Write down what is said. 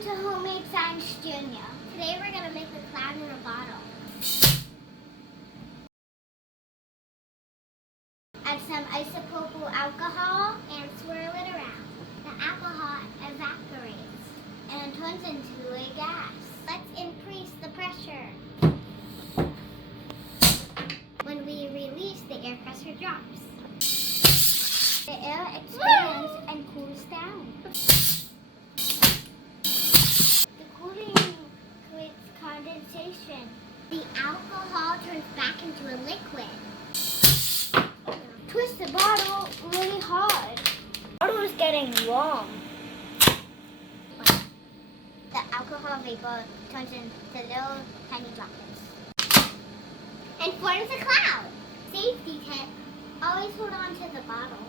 Welcome to Homemade Science Junior. Today we're going to make a cloud in a bottle. Add some isopropyl alcohol and swirl it around. The alcohol evaporates and turns into a gas. Let's increase the pressure. When we release, the air pressure drops. The air expands and cools down. The cooling creates condensation. The alcohol turns back into a liquid. Twist the bottle really hard. The bottle is getting warm. The alcohol vapor turns into little tiny droplets and forms a cloud. Safety tip: always hold on to the bottle.